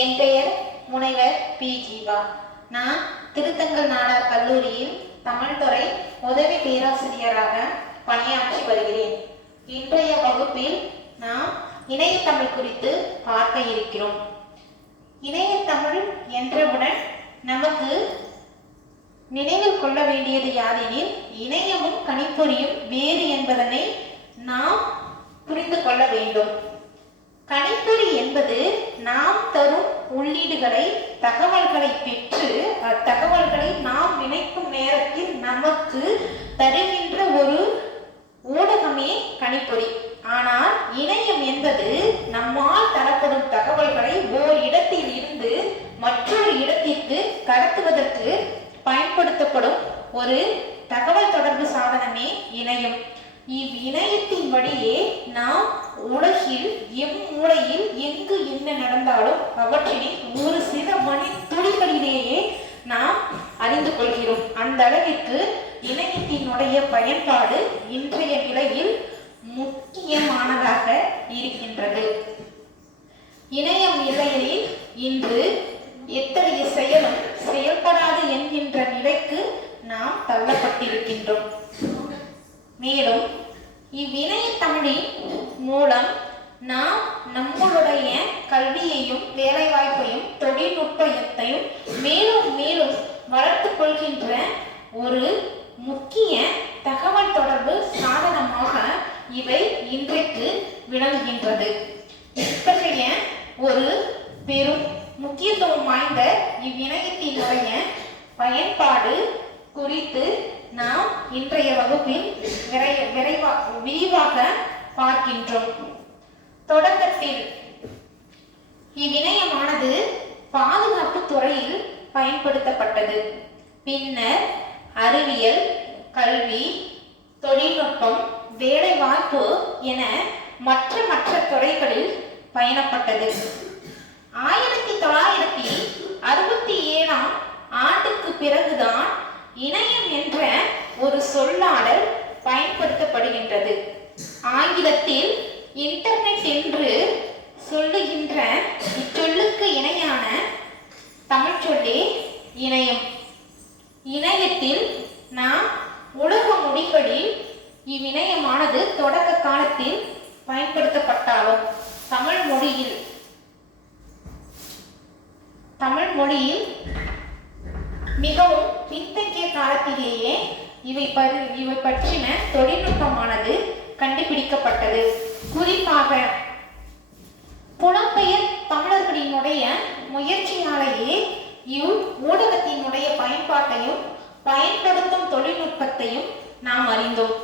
என் பெயர் முனைவர் பி. ஜீவா. நான் திருத்தங்கல் நாடார் கல்லூரியில் தமிழ் துறை உதவி பேராசிரியராக பணியாற்றி வருகிறேன். இன்றைய வகுப்பில் நாம் இணையத்தமிழ் குறித்து பார்க்க இருக்கிறோம். இணையத்தமிழ் என்றவுடன் நமக்கு நினைவில் கொள்ள வேண்டியது யாதெனில், இணையமும் கணிப்பொறியும் வேறு என்பதனை நாம் புரிந்து கொள்ள வேண்டும். கணிப்பொறி என்பது நாம் தரும் உள்ளீடுகளை, தகவல்களை பெற்று அத்தகவல்களை நாம் நினைக்கும் நேரத்தில் நமக்கு தருகின்ற ஒரு ஊடகமே கணிப்பொறி. ஆனால் இணையம் என்பது நம்மால் தரப்படும் தகவல்களை ஓர் இடத்தில் இருந்து மற்றொரு இடத்திற்கு கடத்துவதற்கு பயன்படுத்தப்படும் ஒரு தகவல் தொடர்பு சாதனமே இணையம். இவ்விணையத்தின் வழியே நாம் உலகில் மூலையில் எங்கு என்ன நடந்தாலும் அவற்றினை ஒரு சில மணி துளிகளிலேயே நாம் அறிந்து கொள்கிறோம். அந்த அளவிற்கு இணையத்தினுடைய பயன்பாடு இன்றைய நிலையில் முக்கியமானதாக இருக்கின்றது. இணையம் இல்லையெனில் இன்று எத்தகைய செயலும் செயல்படாது என்கின்ற நிலைக்கு நாம் தள்ளப்பட்டிருக்கின்றோம். மேலும் இவ்விணையத்தமிழின் மூலம் நாம் நம்மளுடைய கல்வியையும் வேலைவாய்ப்பையும் தொழில்நுட்பத்தையும் மேலும் மேலும் வளர்த்துக் கொள்கின்ற ஒரு முக்கிய தகவல் தொடர்பு சாதனமாக இவை இன்றைக்கு விளங்குகின்றது. இத்தகைய ஒரு பெரும் முக்கியத்துவம் வாய்ந்த இவ்விணையத்தினுடைய பயன்பாடு குறித்து நாம் இன்றைய வகுப்பில் விரிவாக பார்க்கின்றோம். தொடக்கத்தில் இவ்விணையமானது பாதுகாப்பு துறையில் பயன்படுத்தப்பட்டது. பின்னர் அறிவியல், கல்வி, தொழில்நுட்பம், வேலைவாய்ப்பு என மற்ற துறைகளில் பயணப்பட்டது. 1967 ஆண்டுக்கு பிறகுதான் இணையம் என்ற ஒரு சொல்லாடல் பயன்படுத்தப்படுகின்றது. ஆங்கிலத்தில் இன்டர்நெட் என்று சொல்லுகின்ற இச்சொல்லுக்கு இணையான தமிழ் சொல்லே இணையம். இணையத்தில் நாம் உலக மொழிகளில் இவ்விணையமானது தொடக்க காலத்தில் பயன்படுத்தப்பட்டாலும் தமிழ் மொழியில் மிகவும் பின்தங்கிய காலத்திலேயே இவை பற்றின தொழில்நுட்பமானது கண்டுபிடிக்கப்பட்டது. குறிப்பாக புலம்பெயர் தமிழர்களினுடைய முயற்சியாலேயே இவ் ஊடகத்தினுடைய பயன்பாட்டையும் பயன்படுத்தும் தொழில்நுட்பத்தையும் நாம் அறிந்தோம்.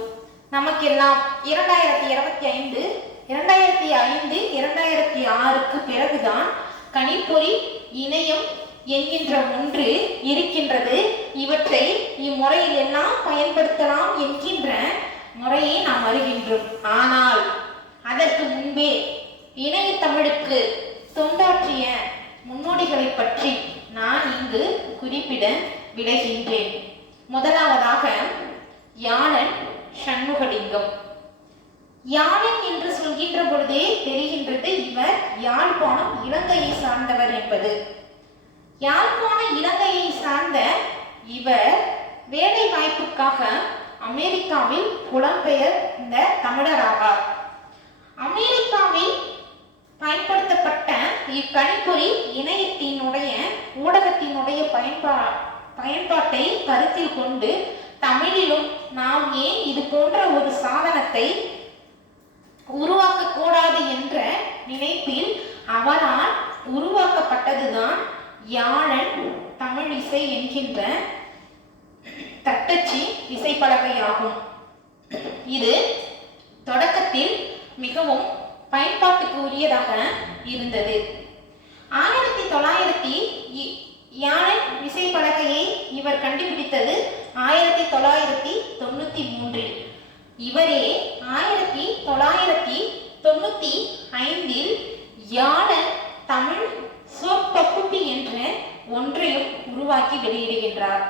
நமக்கெல்லாம் 2025, 2006 பிறகுதான் கணிப்பொறி, இணையம் என்கின்ற ஒன்று இருக்கின்றது. இவற்றை இம்முறையில் எல்லாம் பயன்படுத்தலாம் என்கின்ற முறையை நாம் அறிகின்றோம். ஆனால் அதற்கு முன்பே இணையத்தமிழுக்கு தொண்டாற்றிய முன்னோடிகளை பற்றி நான் இங்கு குறிப்பிட விளைகின்றேன். முதலாவதாக யாழன் சண்முகலிங்கம். யாழன் என்று சொல்கின்ற பொழுதே தெரிகின்றது இவர் யாழ்ப்பாணம், இலங்கையை சார்ந்தவர் என்பது. யாழ்ப்பாண இலங்கையை சார்ந்த இவர் வேலை வாய்ப்புக்காக அமெரிக்காவில் புலம்பெயர்ந்த தமிழர் ஆவார். அமெரிக்காவில் பயன்படுத்தப்பட்ட இக்கணிப்பொறி இணையத்தினுடைய ஊடகத்தினுடைய பயன்பாட்டை கருத்தில் கொண்டு தமிழிலும் நாம் ஏன் இது போன்ற ஒரு சாதனத்தை உருவாக்கக்கூடாது என்ற நினைப்பில் அவரால் உருவாக்கப்பட்டதுதான் யாழன் தமிழ் இசை என்கின்ற தட்டச்சு இசைப்பலகையாகும். இது தொடக்கத்தில் மிகவும் பயன்பாட்டுக்கு உரியதாக இருந்தது. 1900 யாழன் இசைப்பலகையை இவர் கண்டுபிடித்தது 1993. இவரே 1995 யாழன் தமிழ் சொற்பகுப்பி என்ற ஒன்றையும் உருவாக்கி வெளியிடுகின்றார்.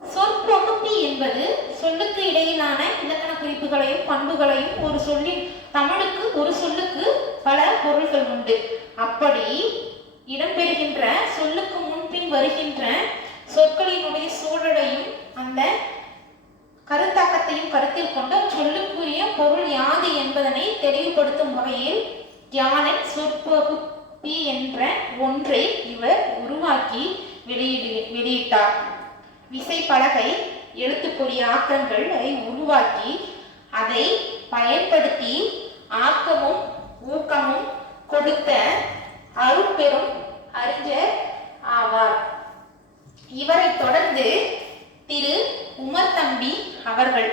சொற்பகுப்பி என்பது சொல்லுக்கு இடையிலான இலக்கண குறிப்புகளையும் பண்புகளையும் ஒரு சொல்லின் தமிழுக்கு ஒரு சொல்லுக்கு பல பொருள்கள் உண்டு. அப்படி இடம்பெறுகின்ற சொல்லுக்கு முன்பின் வருகின்ற சொற்களினுடைய சூழலையும் அந்த கருத்தாக்கத்தையும் கருத்தில் கொண்டு சொல்லுக்குரிய பொருள் யாது என்பதனை தெளிவுபடுத்தும் வகையில் யாழன் சொற்பகுப்பி என்ற ஒன்றை இவர் உருவாக்கி வெளியிட்டார். விசைப்பலகை எழுத்துக்குரிய ஆக்கங்களை உருவாக்கி அதை பயன்படுத்தி ஆக்கமும் ஊக்கமும் கொடுத்த அருட்பெரும் அறிஞர் ஆவார். இவரை தொடர்ந்து திரு உமர் தம்பி அவர்கள்.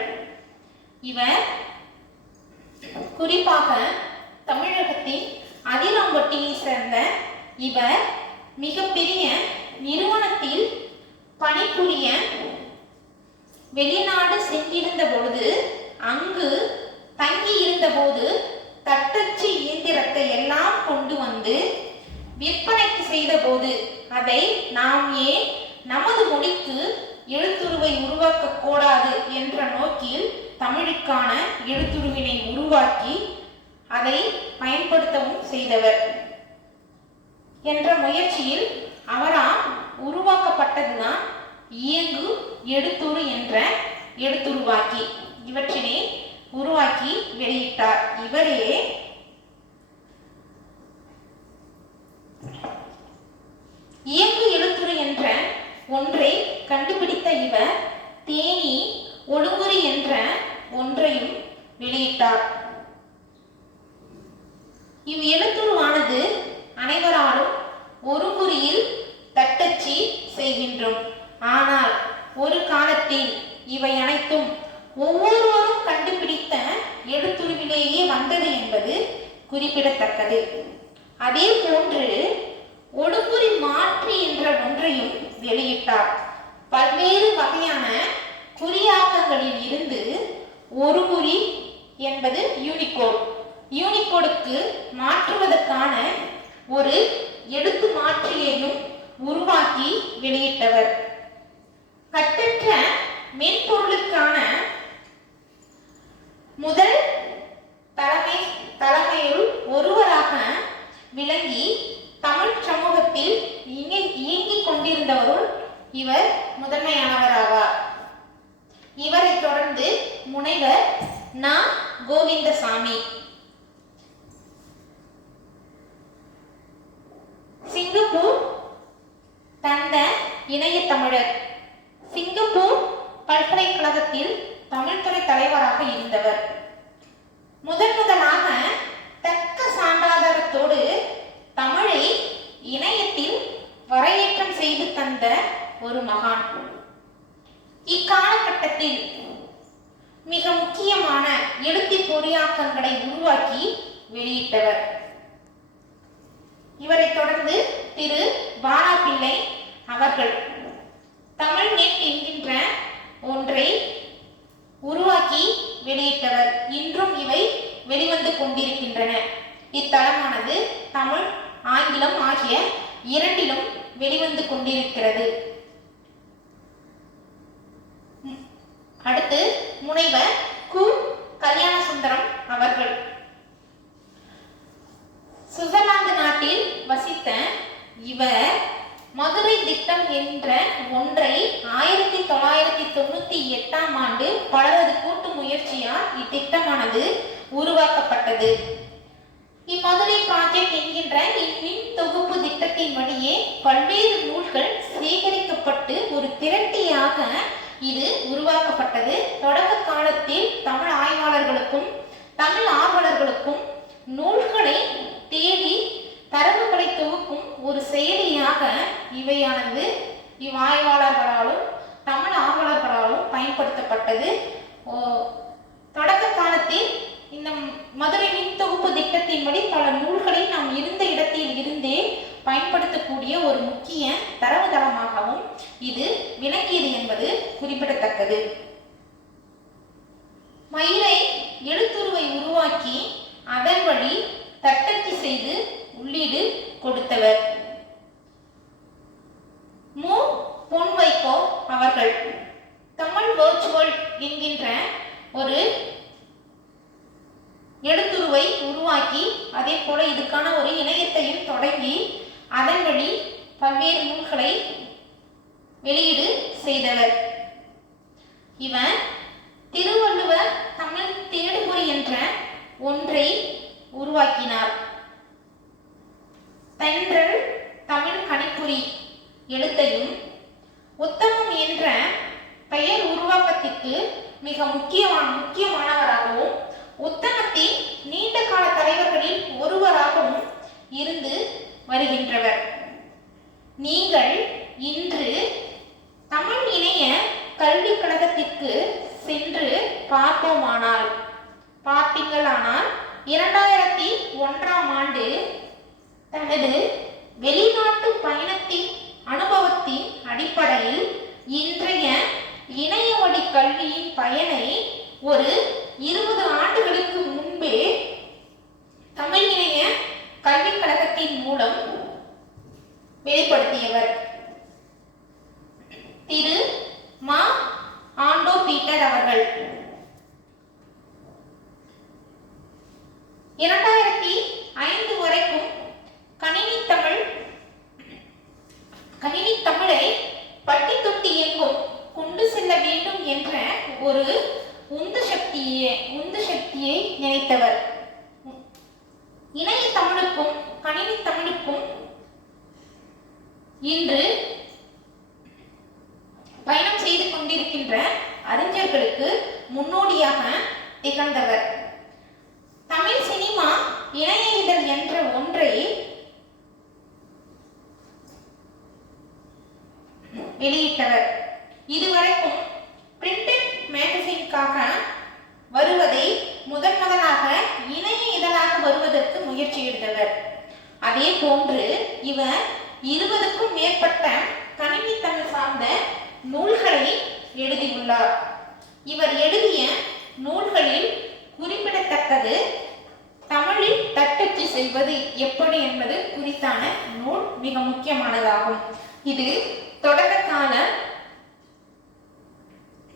இவர் குறிப்பாக தமிழகத்தின் அதிராம்பட்டியை சேர்ந்த இவர் மிகப்பெரிய நிறுவனத்தில் பணிபுரிய வெளிநாடு சென்றிருந்த பொழுது அங்கு தங்கி இருந்த போது தட்டச்சு இயந்திரத்தை எல்லாம் கொண்டு வந்து விற்பனைக்கு செய்த போது அதை நாம் ஏன் நமது மொழிக்கு எழுத்துருவை உருவாக்க கூடாது என்ற நோக்கில் தமிழுக்கான எழுத்துருவினை உருவாக்கி அதை பயன்படுத்தவும் செய்தவர் என்ற முயற்சியில் அவரால் உருவாக்கப்பட்டதுதான் இயங்கு எழுத்துரு என்ற எழுத்துருவாக்கி. இவற்றினை உருவாக்கி வெளியிட்டார். இவரே இயங்கு எழுத்துரு என்ற ஒன்றை கண்டுபிடித்த இவர் தேனி ஒழுங்குறி என்ற ஒன்றையும் வெளியிட்டார். இவ் எழுத்துருவானது அனைவராலும் ஒரு குறியில் தட்டச்சு செய்கின்றோம். ஆனால் ஒரு காலத்தில் இவை அனைத்தும் ஒவ்வொருவரும் கண்டுபிடித்த எழுத்துருவிலேயே வந்தது என்பது குறிப்பிடத்தக்கது. அதே போன்று ஒழுங்குறி மாற்றி என்ற ஒன்றையும் வெளியிட்டார். பல்வேறு வகையான குறியாக்கங்களில் இருந்து ஒரு குறி என்பது யூனிகோட், யூனிகோடுக்கு மாற்றுவதற்கான ஒரு எழுத்து மாற்றியையும் உருவாக்கி வெளியிட்டவர். கட்டற்ற மென்பொருளுக்கான முதல் தலைமையுள் ஒருவராக விளங்கி தமிழ் சமூகத்தில் இயங்கிக் கொண்டிருந்தவருள் இவர் முதன்மையானவராவார். இவரை தொடர்ந்து முனைவர் நா. கோவிந்தசாமி, சிங்கப்பூர் தந்த இணைய தமிழர், சிங்கப்பூர் பல்கலைக்கழகத்தில் தமிழ்துறை தலைவராக இருந்தவர். முதலாக தக்க சான்றாதாரத்தோடு தமிழை இணையத்தில் வரையேற்றம் செய்து தந்த ஒரு மகான். இக்காலகட்டத்தில் மிக முக்கியமான எழுத்து பொறியாக்கங்களை உருவாக்கி வெளியிட்டவர். இவரை தொடர்ந்து திரு பாலாபிள்ளை அவர்கள் தமிழ் நெட் என்கின்ற ஒன்றை உருவாக்கி வெளியிட்டவர். இன்றும் இவை வெளிவந்து கொண்டிருக்கின்றன. இத்தளமானது தமிழ் ஆங்கிலம் ஆகிய இரண்டிலும் வெளிவந்து கொண்டிருக்கிறது. அடுத்து முனைவர் கு. கல்யாணசுந்தரம் அவர்கள் சுவிட்சர்லாந்து நாட்டில் வசித்த இவர் மதுரை திட்டம் என்ற ஒன்றை 1998ஆம் ஆண்டு பலரது கூட்டு முயற்சியால் இத்திட்டமானது உருவாக்கப்பட்டது. இம்மதுரை ப்ராஜெக்ட் என்கின்ற இம்மின் தொகுப்பு திட்டத்தின் வழியே பல்வேறு நூல்கள் சேகரிக்கப்பட்டு ஒரு திரட்டியாக இது உருவாக்கப்பட்டது. தொடக்க காலத்தில் தமிழ் ஆய்வாளர்களுக்கும் தமிழ் ஆர்வலர்களுக்கும் நூல்களை தேடி தரவுகளை தொகுக்கும் ஒரு செயலியாக இவையானது இவ்வாய்வாளர்களாலும் தமிழ் ஆர்வலர்களாலும் பயன்படுத்தப்பட்டது. தொடக்க காலத்தில் இந்த மதுரை மின் தொகுப்பு திட்டத்தின்படி பல நூல்களை நாம் இருந்த இடத்தில் இருந்தே பயன்படுத்தக்கூடிய ஒரு முக்கிய தரவுதளமாகவும் இது விளங்கியது என்பது குறிப்பிடத்தக்கது. மயிலை எழுத்துருவை உருவாக்கி அதன் வழி தட்டச்சு செய்து உள்ளீடு கொடுத்தவர் மு. பொன் வைகோ அவர்கள் தமிழ் வர்ச்சுவல் என்கின்ற ஒரு எழுத்துருவை உருவாக்கி அதே போல இதுக்கான ஒரு இணையத்தையும் தொடங்கி அதன் வழி பல்வேறு நூல்களை வெளியீடு செய்தவர். இவர் திருவள்ளுவர் தமிழ் தேடுபொறி என்ற ஒன்றை உருவாக்கினார். தென்றல் தமிழ் கணிப்பொறி எழுத்தையும் உத்தமம் என்ற பெயர் உருவாக்கத்திற்கு மிக முக்கியமானவராகவும் உத்தமத்தின் நீண்ட கால தலைவர்களில் ஒருவராகவும் இருந்து வருகின்றவர். நீங்கள் இன்று தமிழ் இணைய கல்விக் கழகத்திற்கு சென்று பார்த்தீங்களானால் 2001ஆம் ஆண்டு தனது வெளிநாட்டு பயணத்தின் அனுபவத்தின் அடிப்படையில் இன்றைய இணைய வழி கல்வியின் பயனை ஒரு 20 ஆண்டுகளுக்கு முன்பே தமிழ் இணைய கல்விக் கழகத்தின் மூலம் வெளிப்படுத்தியவர் திரு மா. ஆண்டோ பீட்டர் அவர்கள். 2005 வரைக்கும் கணினி தமிழை பட்டி தொட்டி எங்கும் கொண்டு செல்ல வேண்டும் என்ற ஒரு உந்து சக்தியை நினைத்தவர். இணைய தமிழுக்கும் கணினி தமிழுக்கும் இன்று பயணம் செய்து கொண்டிருக்கின்ற அறிஞர்களுக்கு முன்னோடியாக திகழ்ந்தவர். தமிழ் சினிமா இணைய இதழ் என்ற ஒன்றை வெளியிட்டவர். இதுவரைக்கும் பிரிண்டட் மேகசினுக்காக வருவதை முதலாக இணைய இதழாக வருவதற்கு முயற்சி எடுத்தவர். அதே போன்று இவர் 20க்கும் மேற்பட்ட கணினி தமிழ் சார்ந்த நூல்களை எழுதியுள்ளார். இவர் எழுதிய நூல்களில் குறிப்பிடத்தக்கது தமிழில் தட்டச்சு செய்வது எப்படி என்பது குறித்தான நூல் மிக முக்கியமானதாகும். இது தொடக்க கால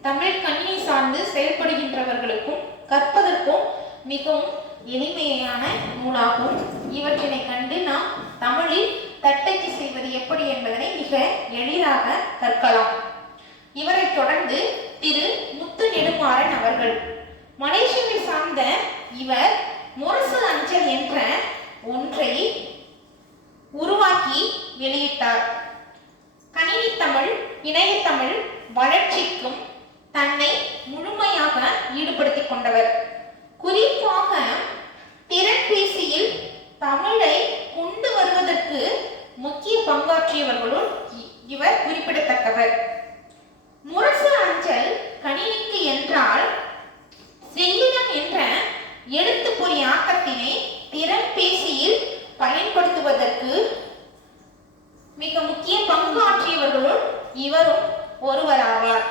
தமிழ் கணினி சார்ந்து செயல்படுகின்றவர்களுக்கும் கற்பதற்கும் மிகவும் எளிமையான நூலாகும். இவற்றினை கண்டு நாம் தமிழில் தட்டச்சு செய்வது எப்படி என்பதனை மிக எளிதாக கற்கலாம். இவரை தொடர்ந்து திரு முத்து நெடுமாறன் அவர்கள். மலேசியாவை சார்ந்த இவர் முரசு அஞ்சல் என்ற ஒன்றை உருவாக்கி வெளியிட்டார். கணினி தமிழ் இணையத்தமிழ் வளர்ச்சிக்கும் தன்னை முழுமையாக ஈடுபடுத்திக் கொண்டவர். குறிப்பாக திறன்பேசியில் தமிழை கொண்டு வருவதற்கு முக்கிய பங்காற்றியவர்களுள் இவர் குறிப்பிடத்தக்கவர். முரசு அஞ்சல் கணினிக்கு என்றால் செல்லினம் என்ற எழுத்துப்பொறி ஆக்கத்தினை திறன்பேசியில் பயன்படுத்துவதற்கு மிக முக்கிய பங்காற்றியவர்களுள் இவரும் ஒருவராவார்.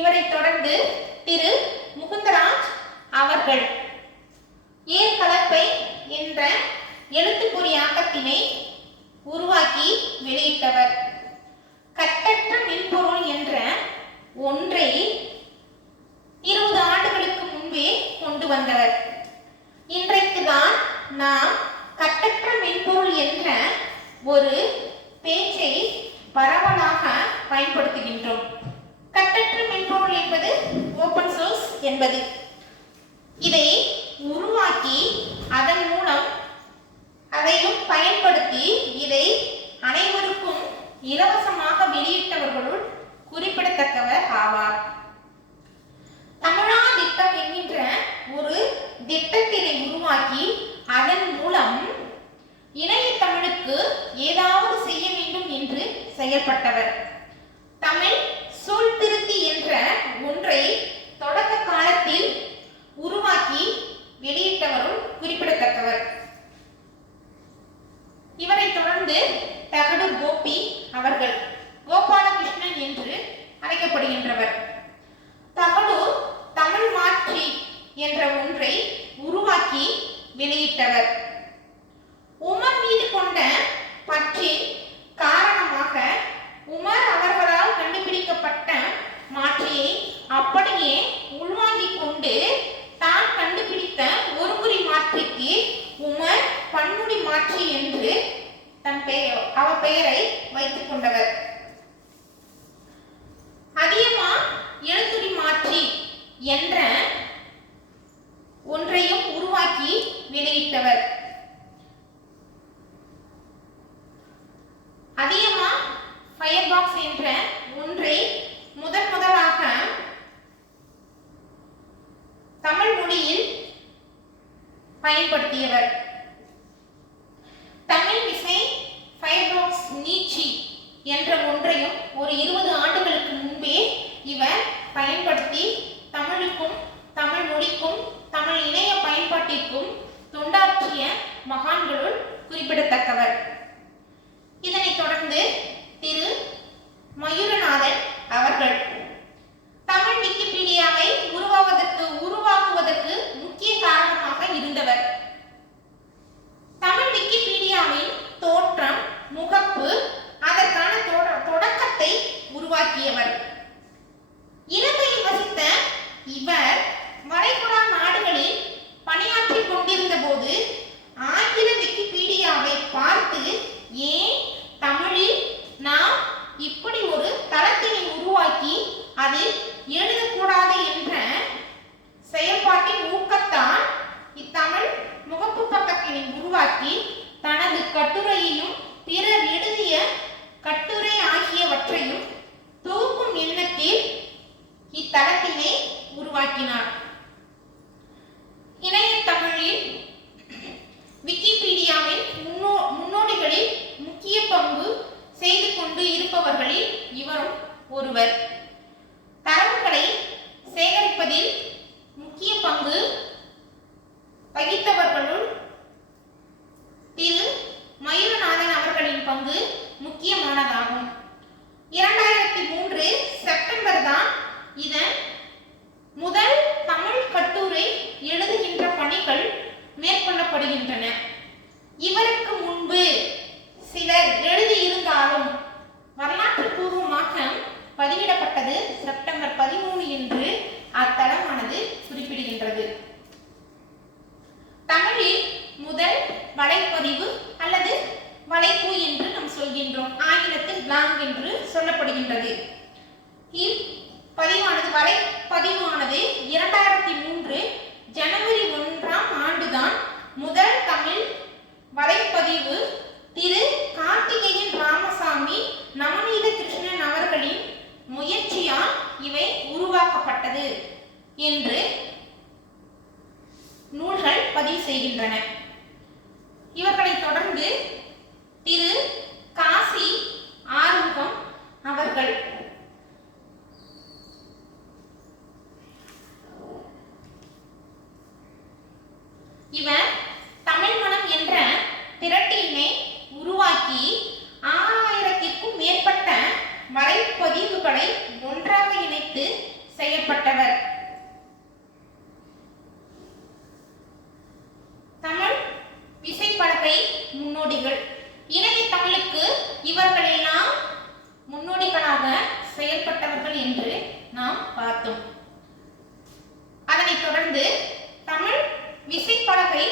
இவரை தொடர்ந்து திரு முகுந்தராஜ் அவர்கள் ஏற்கலப்பை என்ற எழுத்துப்பொறி ஆக்கத்தினை உருவாக்கி வெளியிட்டவர். கட்டற்ற மென்பொருள் என்ற ஒன்றை 20 ஆண்டுகளுக்கு முன்பே கொண்டு வந்தவர். இன்றைக்குதான் நாம் கட்டற்ற மென்பொருள் என்ற ஒரு பேச்சை பரவலாக பயன்படுத்துகின்றோம். கட்டற்ற மென்பொருள் என்பது ஓபன் சோர்ஸ் என்பது. இதை உருவாக்கி அதன் மூலம் அதையும் பயன்படுத்தி இதை அனைவருக்கும் இலவசமாக வெளியிட்டவர்களுள் குறிப்பிடத்தக்கவர் ஆவார். தமிழா திட்டம் என்கின்ற ஒரு திட்டத்தினை உருவாக்கி அதன் மூலம் இணைய தமிழுக்கு ஏதாவது செய்ய வேண்டும் என்று செயல்பட்டவர். தமிழ் சொல் திருத்தி என்ற ஒன்றை தொடக்க காலத்தில் உருவாக்கி வெளியிட்டவரும் குறிப்பிடத்தக்கவர். இவரை தொடர்ந்து தகடு கோபி அவர்கள் கோபாலகிருஷ்ணன் என்று அழைக்கப்படுகின்றவர். தகடு தமிழ் மாற்றி என்ற ஒன்றை உருவாக்கி வெளியிட்டவர். உமர் மீது கொண்ட பற்றின் காரணமாக உமர் அவர்களால் கண்டுபிடிக்கப்பட்ட மாற்றியை அப்படியே உள்வாங்கிக் கொண்டு தான் கண்டுபிடித்த ஒருமுறை மாற்றிக்கு உமர் மாட்சி என்று அவர் பெயரை வைத்துக் கொண்டவர். அதியமா எழுத்துடி மாட்சி என்ற ஒன்றையும் உருவாக்கி வெளியிட்டவர். அதியமா ஃபயர்பாக்ஸ் என்ற ஒன்றை முதலாக தமிழ் மொழியில் பயன்படுத்தியவர். தமிழ் விசை ஃபயர்பாக்ஸ் நீட்சி என்ற ஒன்றையும் ஒரு 20 ஆண்டுகளுக்கு முன்பே இவர் பயன்படுத்தி தமிழுக்கும் தமிழ் மொழிக்கும் தமிழ் இணைய பயன்பாட்டிற்கும் தொண்டாற்றிய மகான்களுள் குறிப்பிடத்தக்கவர். இதனைத் தொடர்ந்து திரு மயூரநாதன் அவர்கள் தமிழ் விக்கிபீடியாவை உருவாக்குவதற்கு முக்கிய காரணமாக இருந்தவர். தமிழ் விக்கிபீடியாவின் தோற்றம், முகப்பு, அதற்கான தொடக்கத்தை உருவாக்கியவர். இலங்கையில் வசித்த இவர் வளைகுடா நாடுகளில் பணியாற்றிக் கொண்டிருந்த போது ஆங்கில விக்கிபீடியாவை பார்த்து, ஏன் தமிழில் நாம் இப்படி ஒரு தளத்தினை உருவாக்கி அதில் எழுதக்கூடாது என்ற செயல்பாட்டின் ஊக்கத்தால் இத்தமிழ் முகப்பு பக்கத்தினை உருவாக்கி தனது கட்டுரையையும் பிறர் எழுதிய கட்டுரை ஆகியவற்றையும் தொகுக்கும் எண்ணத்தில் இத்தளத்தினை உருவாக்கினார். இணையத்தமிழில் விக்கிபீடியாவின் முன்னோடிகளில் முக்கிய பங்கு செய்து கொண்டு இருப்பவர்களில் இவரும் ஒருவர். தரவுகளை சேகரிப்பதில் முக்கிய பங்கு வகித்தவர்களுள் திரு மயூரநாதன் அவர்களின் பங்கு முக்கியமானதாகும். 2003 செப்டம்பர் தான் இதன் முதல் தமிழ் கட்டுரை எழுதுகின்ற பணிகள் மேற்கொள்ளப்படுகின்றன. இவருக்கு முன்பு சிலர் எழுதியிருந்தாலும் வரலாற்று பூர்வமாக பதிவிடப்பட்டது செப்டம்பர் 13 என்று அத்தளமானது குறிப்பிடுகின்றது. தமிழில் முதல் வலைப்பதிவு அல்லது வலைப்பு என்று நாம் சொல்கின்றோம். ஆங்கிலத்தில் பிளாங் என்று சொல்லப்படுகின்றது. வலைப்பதிவானது 2003 ஜனவரி 1ஆம் ஆண்டுதான் முதல் தமிழ் வலைப்பதிவு திரு கார்த்திகேயன் ராமசாமி நவநீத கிருஷ்ணன் அவர்களின் முயற்சியால் இவை உருவாக்கப்பட்டது என்று நூல்கள் பதிவு செய்கின்றன. இவர்களை தொடர்ந்து திரு காசி ஆறுமுகம் அவர்கள் இவர் தமிழ் மனம் என்ற திரட்டினை உருவாக்கி 6000க்கும் மேற்பட்ட வலைப்பதிவுகளை ஒன்றாக இணைத்து செயல்பட்டவர். தமிழ் விசைப்பலகை முன்னோடிகள். இணைய தமிழுக்கு இவர்களெல்லாம் முன்னோடிகளாக செயல்பட்டவர்கள் என்று நாம் பார்த்தோம். அதனைத் தொடர்ந்து தமிழ் விசைப்பலகை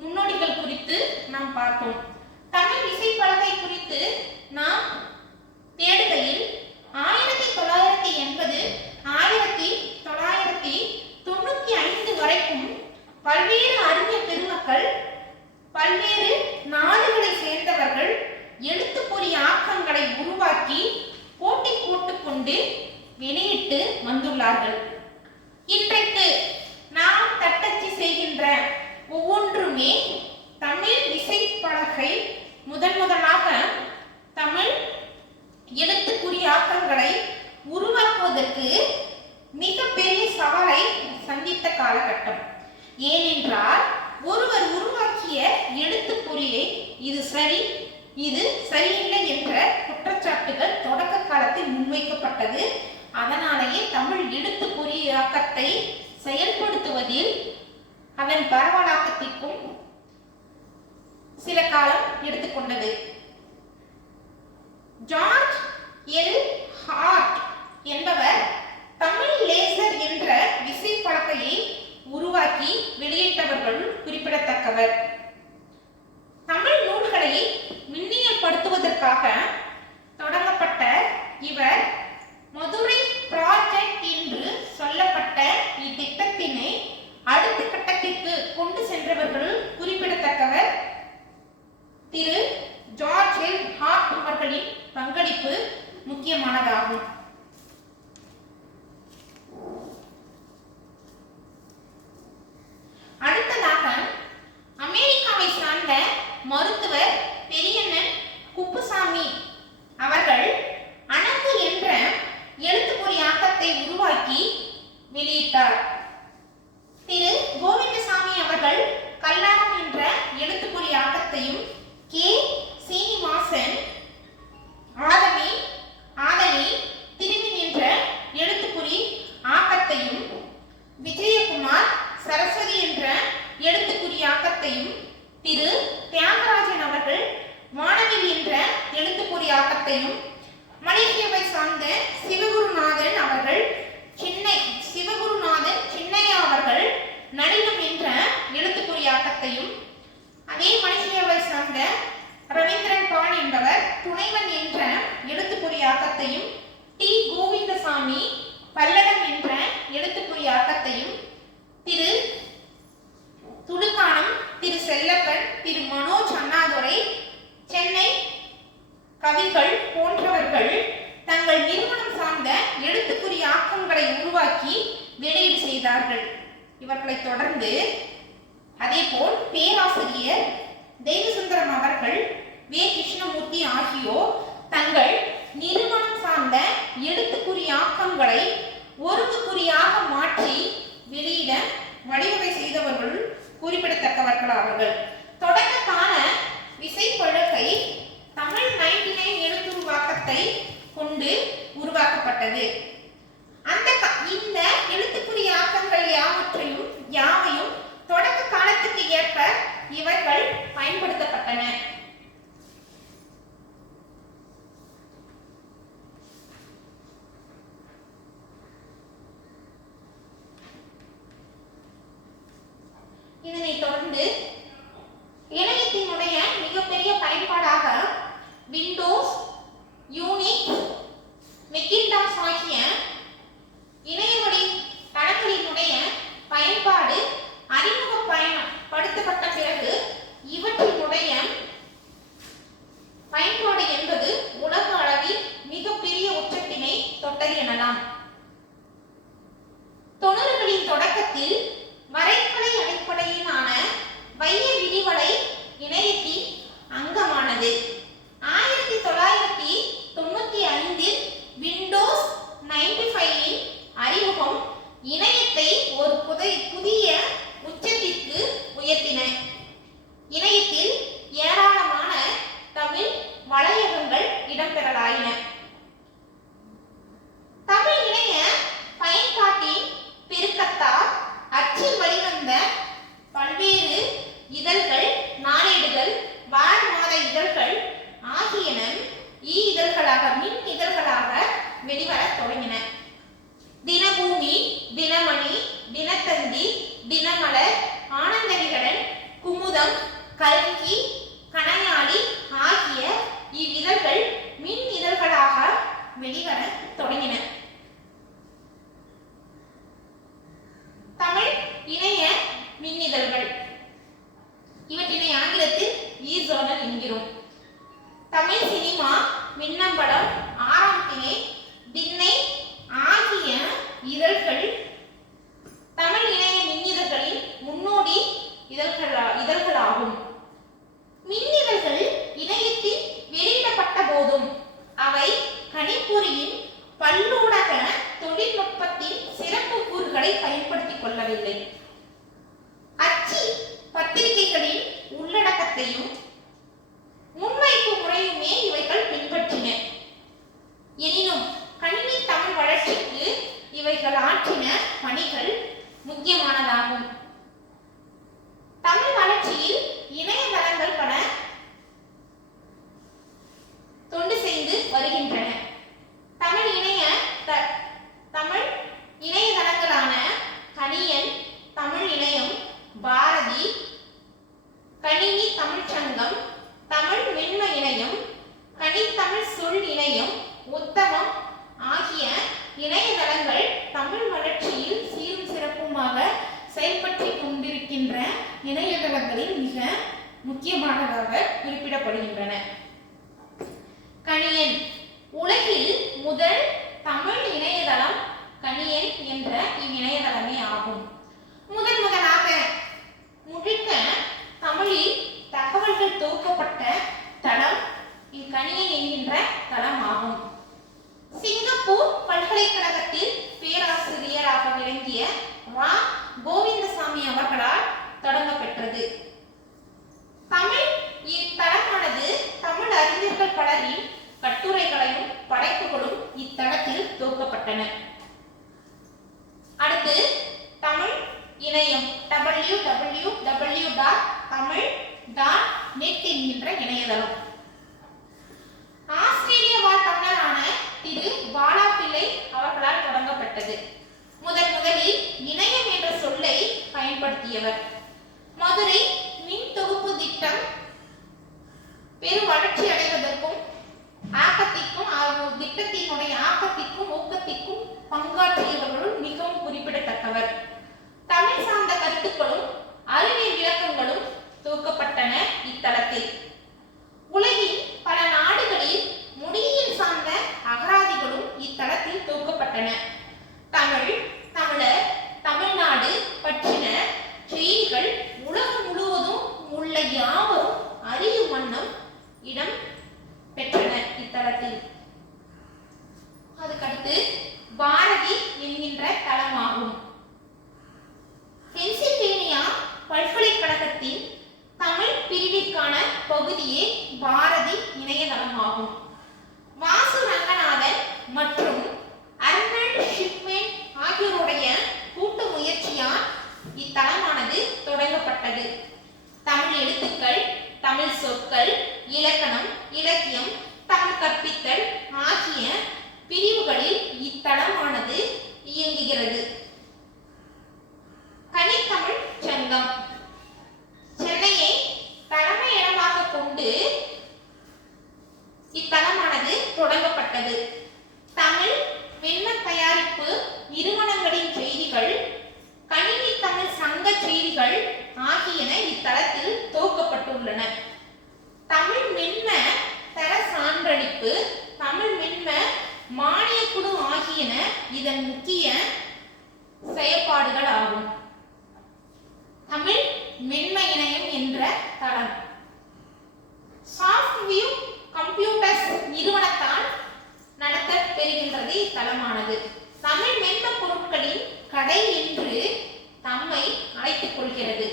முன்னோடிகள் குறித்து நாம் பார்ப்போம். தமிழ் விசைப்பலகை குறித்து நாம் தேடுகையில் 1980 1995 வரைக்கும் பல்வேறு அறிஞர் பெருமக்கள், பல்வேறு நாடுகளை சேர்ந்தவர்கள் எழுத்துப்பொறி ஆக்கங்களை உருவாக்கி போட்டி போட்டுக்கொண்டு வெளியிட்டு வந்துள்ளார்கள். இன்றைக்கு நாம் தட்டச்சு செய்கின்ற ஒவ்வொன்றுமே தமிழ் விசைப்பலகை முதலாக தமிழ் எழுத்துக்குறி ஆக்கங்களை உருவாக்குவதற்கு மிகப்பெரிய சவாலை சந்தித்த காலகட்டம். ஏனென்றால் ஒருவர் உருவாக்கிய எழுத்துப்பொறியை இது சரி, இது சரியில்லை என்ற குற்றச்சாட்டுகள் தொடக்க காலத்தில் முன்வைக்கப்பட்டது. அதனாலேயே தமிழ் எழுத்துப்பொறியாக்கத்தை செயல்படுத்துவதில் அதன் பரவலாக்கத்திற்கும் சில காலம் எடுத்துக்கொண்டது. ஜார்ஜ் எல் ஹார்ட் என்பவர் தமிழ் லேசர் என்ற விசைப்பலகையை உருவாக்கி வெளியிட்டவர்கள் குறிப்பிடத்தக்கவர். தமிழ் ஊக்குவிப்பதற்காக தொடங்கப்பட்ட இவர் மதுரை ப்ராஜெக்ட் என்று சொல்லப்பட்ட இத்திட்டத்தினை அடுத்த கட்டத்திற்கு கொண்டு சென்றவர்கள் குறிப்பிடத்தக்கவர் திரு ஜார்ஜ் எல் ஹார்ட் அவர்களின் பங்களிப்பு முக்கியமானதாகும். அடுத்ததாக அமெரிக்காவை சார்ந்த மருத்துவர் பெரியண்ணன் குப்புசாமி அவர்கள் அணங்கு என்ற எழுத்துப்பொறி ஆக்கத்தை உருவாக்கி வெளியிட்டார். திரு கோவிந்தசாமி அவர்கள் கல்லாடம் என்ற எழுத்துப்பொறி ஆக்கத்தையும், கே சீனிவாசன் ஆதனி திருவின் என்ற எழுத்துப்பொறி ஆக்கத்தையும், விஜயகுமார் சரஸ்வதி என்ற எழுத்துக்குறி ஆக்கத்தையும், திரு தியாகராஜன் அவர்கள் வானவில் என்ற எழுத்துக்குறி ஆக்கத்தையும், மலேசியாவை சார்ந்த சிவகுருநாதன் சின்னையா அவர்கள் நளினம் என்ற எழுத்துக்குறி ஆக்கத்தையும், அதே மலேசியாவை சார்ந்த ரவீந்திரன் பால் என்பவர் துணைவன் என்ற எழுத்துக்குறி ஆக்கத்தையும், டி கோவிந்தசாமி பல்லடம் என்ற எழுத்துக்குறி ஆக்கத்தையும், திரு துடுக்கானம் திரு செல்லப்பன், திரு மனோஜ் அண்ணாதுரை, சென்னை கவிகள் போன்றவர்கள் தங்கள் நிறுவனம் சார்ந்த எழுத்துக்குறி ஆக்கங்களை உருவாக்கி வெளியீடு செய்தார்கள். இவர்களை தொடர்ந்து அதேபோல் பேராசிரியர் தெய்வசுந்தரம் அவர்கள், வே கிருஷ்ணமூர்த்தி ஆகியோர் தங்கள் நிறுவனம் சார்ந்த எழுத்துக்குறி ஆக்கங்களை ஒருங்குக்குறியாக மாற்றி வெளியிட வழிவகை செய்தவர்கள் குறிப்பிடத்தக்கவர்களாவார்கள். தொடக்க கால விசைப்பலகை தமிழ் 99 எழுத்துருவாக்கத்தை கொண்டு உருவாக்கப்பட்டது. இந்த எழுத்துக்குறி ஆக்கங்கள் யாவையும் தொடக்க காலத்துக்கு ஏற்ப இவர்கள் பயன்படுத்தப்பட்டன. இதனை தொடர்ந்து இணையத்தினுடைய மிகப்பெரிய பயன்பாடாக விண்டோஸ், யூனிக்ஸ், மெக்கின்டாஷ் ஆகிய இணையவழி தளங்களினுடைய பயன்பாடு அறிமுகப்படுத்தப்பட்ட பிறகு இவற்றினுடைய பயன்பாடு என்பது உலக அளவில் மிகப்பெரிய உச்சத்தினை தொட்டது எனலாம். 90களின் தொடக்கத்தில் வரைகலை அடிப்படையிலான வைய விரிவலை இணையத்தின் அங்கமானது. 1995இல் விண்டோஸ் 95இன் அறிமுகம் இணையத்தை ஒரு புதிய உச்சத்திற்கு உயர்த்தின. இணையத்தில் ஏராளமான தமிழ் வலையகங்கள் இடம்பெறலாயின. தமிழ் இணைய பயன்பாட்டின் பெருக்கத்தால் அச்சில் வெளிவந்த பல்வேறு இதழ்கள், நாளேடுகள், வார மாத இதழ்கள் ஆகியன மின் இதழ்களாக வெளிவரத் தொடங்கின. தினபூமி, தினமணி, தினத்தந்தி, தினமலர், ஆனந்த விகடன், குமுதம், கல்கி, கணையாளி ஆகிய இவ்விதழ்கள் மின் இதழ்களாக வெளிவரத் தொடங்கின. தமிழ் இணைய மின்னிதழ்கள் இவற்றினை ஆங்கிலத்தில் இ-ஜர்னல் என்கிறோம். தமிழ் சினிமா, மின்னம்பலம், ஆறாம் திணை, திண்ணை ஆகிய இதழ்கள் தமிழ் இணைய மின்னிதழ்களின் முன்னோடி இதழ்களாகும். மின்னிதழ்கள் இணையத்தில் வெளியிடப்பட்ட போதும் அவை கணிப்பொறியின் பல்லூடக தொழில்நுட்பத்தின் சிறப்பு கூறுகளை பயன்படுத்திக் கொள்ளவில்லை. அச்சு பத்திரிகைகளின் உள்ளடக்கத்தையும் முன்வைப்பு முறையுமே இவைகள் பின்பற்றின. எனினும் கணினி தமிழ் வளர்ச்சிக்கு இவைகள் ஆற்றின பணிகள் முக்கியமானதாகும். தமிழ் வளர்ச்சியில் இணையதளங்கள் பல தொண்டு செய்து வருகின்றன. தமிழ் இணையதளங்களான கணியன் தமிழ் இணையம், பாரதி, கணினி தமிழ்ச்சங்கம், தமிழ் மென்ம இணையம், கனித்தமிழ் சொல் இணையம், உத்தமம் ஆகிய இணையதளங்கள் தமிழ் வளர்ச்சியில் சீரும் சிறப்புமாக செயல்பட்டு கொண்டிருக்கின்ற இணையதளங்களில் மிக முக்கியமானதாக குறிப்பிடப்படுகின்றன. கணியன். உலகில் முதல் தமிழ் இணையதளம் கணியன் என்ற இணையதளமே ஆகும். முதலாக முழுக்க தமிழில் தகவல்கள் தொகுக்கப்பட்ட தளம் இக்கணியன் என்கின்ற தளம் ஆகும். சிங்கப்பூர் பல்கலைக்கழகத்தில் பேராசிரியராக விளங்கிய ரா. கோவிந்தசாமி அவர்களால் தொடங்கப்பெற்றது. தமிழ் இத்தளமானது தமிழ் அறிஞர்கள் பலரின் கட்டுரைகளையும் படைப்புகளும் இத்தளத்தில் தொகுக்கப்பட்டன. அடுத்து தமிழ் இணையம் www.tamil.net என்கின்ற இணையதளம். ஆஸ்திரேலிய வாழ் தமிழரான திரு பாலாபிள்ளை அவர்களால் தொடங்கப்பட்டது. முதலில் இணையம் என்ற சொல்லை பயன்படுத்தியவர். மதுரை மின் தொகுப்பு திட்டம் பெரும் வளர்ச்சி அடைவதற்கும் திட்டத்தினுடைய ஆக்கத்திற்கும் ஊக்கத்திற்கும் பங்காற்றியவர்களும் மிகவும் குறிப்பிடத்தக்கவர். தமிழ் சார்ந்த கருத்துக்களும் அறிவியல் விளக்கங்களும் தொகுக்கப்பட்டன இத்தளத்தில். உலகின் பல நாடுகளில் மொழியியல் சார்ந்த அகராதிகளும் இத்தளத்தில் தொகுக்கப்பட்டன. தமிழர், தமிழ்நாடு பற்றின செய்திகள் உலகம் முழுவதும் உள்ள யாவரும் அறியும் வண்ணம் இடம் பெற்றன இத்தளத்தில். அதுக்கடுத்து பாரதி என்கின்ற தளமாகும். பென்சில்வேனியா பல்கலைக்கழகத்தின் தமிழ் பிரிவிற்கான பகுதியே பாரதி இணையதளமாகும். வாசு ரங்கநாதன் மற்றும் அர்னல்ட் ஷிப்மேன் ஆகியோருடைய கூட்டு முயற்சியால் இத்தளமானது தொடங்கப்பட்டது. தமிழ் எழுத்துக்கள், தமிழ் சொற்கள், இலக்கணம், இலக்கியம், தமிழ் கற்பித்தல் ஆகிய பிரிவுகளில் இத்தளமானது இயங்குகிறது. கனித்தமிழ் சங்கம் சென்னையை தலைமையிடமாக கொண்டு இத்தளமானது தொடங்கப்பட்டது. தமிழ் வெண்ம தயாரிப்பு நிறுவனங்களின் செய்திகள், கணினி தமிழ் சங்க செய்திகள் ஆகியன இத்தளத்தில் தொகுக்கப்பட்டுள்ளன. தமிழ் மென்ம தர சான்றளிப்பு, தமிழ் மென்ம மானிய குழு ஆகியன இதன் முக்கிய செயற்பாடுகள் ஆகும். தமிழ் மென்ம இணையம் என்ற தளம் சாஃப்ட்வியூ கம்ப்யூட்டர்ஸ் நிறுவனத்தால் நடத்தப்பெறுகின்றது. இத்தளமானது தமிழ் மென்ம பொருட்களின் கடை என்று தம்மை அழைத்துக் கொள்கிறது.